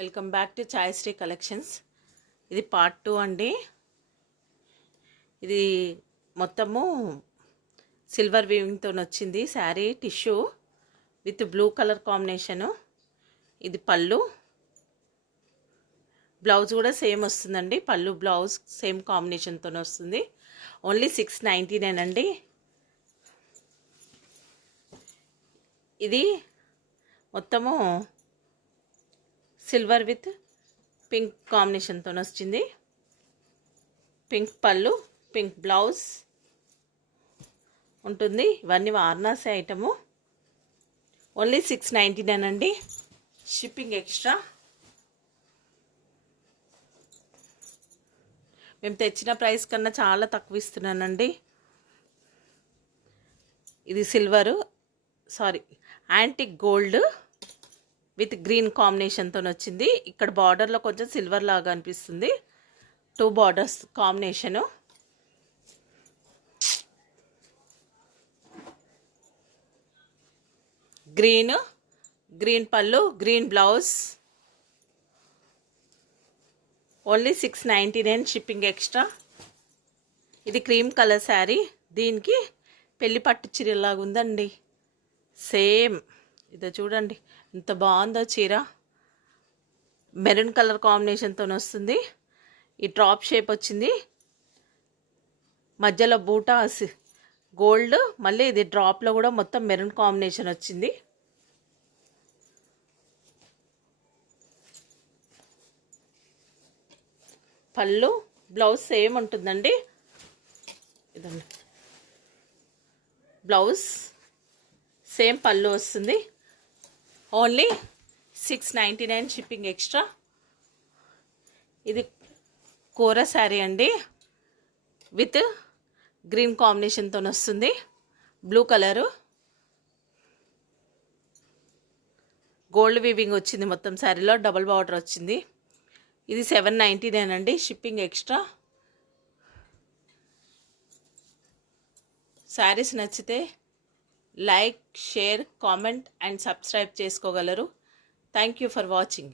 Welcome back to Chayasri collections. ఇది part 2 అండి. ఇది మొత్తము సిల్వర్ వీవింగ్తో వచ్చింది sari, tissue with blue colour combination. ఇది పళ్ళు, బ్లౌజ్ కూడా సేమ్ వస్తుందండి. పళ్ళు బ్లౌజ్ సేమ్ కాంబినేషన్తో వస్తుంది. ఓన్లీ 699 అండి. ఇది మొత్తము సిల్వర్ విత్ పింక్ కాంబినేషన్తో వచ్చింది. పింక్ పళ్ళు, పింక్ బ్లౌజ్ ఉంటుంది. ఇవన్నీ వారణాసి ఐటము. ఓన్లీ 699 అండి. Shipping extra. మేము తెచ్చిన ప్రైస్ కన్నా చాలా తక్కువ ఇస్తున్నానండి. ఇది silver antique gold with green కాంబినేషన్తో వచ్చింది. ఇక్కడ బార్డర్లో కొంచెం సిల్వర్ లాగా అనిపిస్తుంది. 2 బార్డర్స్ కాంబినేషను. గ్రీన్ పళ్ళు, green blouse. Only 699 shipping extra. ఇది క్రీమ్ కలర్ శారీ. దీనికి పెళ్లి పట్టు చీరలాగా ఉందండి. సేమ్ ఇదో చూడండి ఎంత బాగుందో చీర. మెరూన్ కలర్ కాంబినేషన్తో వస్తుంది. ఈ డ్రాప్ షేప్ వచ్చింది. మధ్యలో బూటా గోల్డ్, మళ్ళీ ఇది డ్రాప్లో కూడా మొత్తం మెరూన్ కాంబినేషన్ వచ్చింది. పళ్ళు బ్లౌజ్ సేమ్ ఉంటుందండి. ఇదండి బ్లౌజ్ సేమ్ పళ్ళు వస్తుంది. Only 699 shipping extra. ఇది కోర శారీ అండి విత్ గ్రీన్ కాంబినేషన్తో వస్తుంది. బ్లూ కలరు, గోల్డ్ వీవింగ్ వచ్చింది. మొత్తం శారీలో డబుల్ బార్డర్ వచ్చింది. ఇది 799 అండి షిప్పింగ్ ఎక్స్ట్రా. శారీస్ నచ్చితే like, share, comment and subscribe చేసుకోగలరు. Thank you for watching.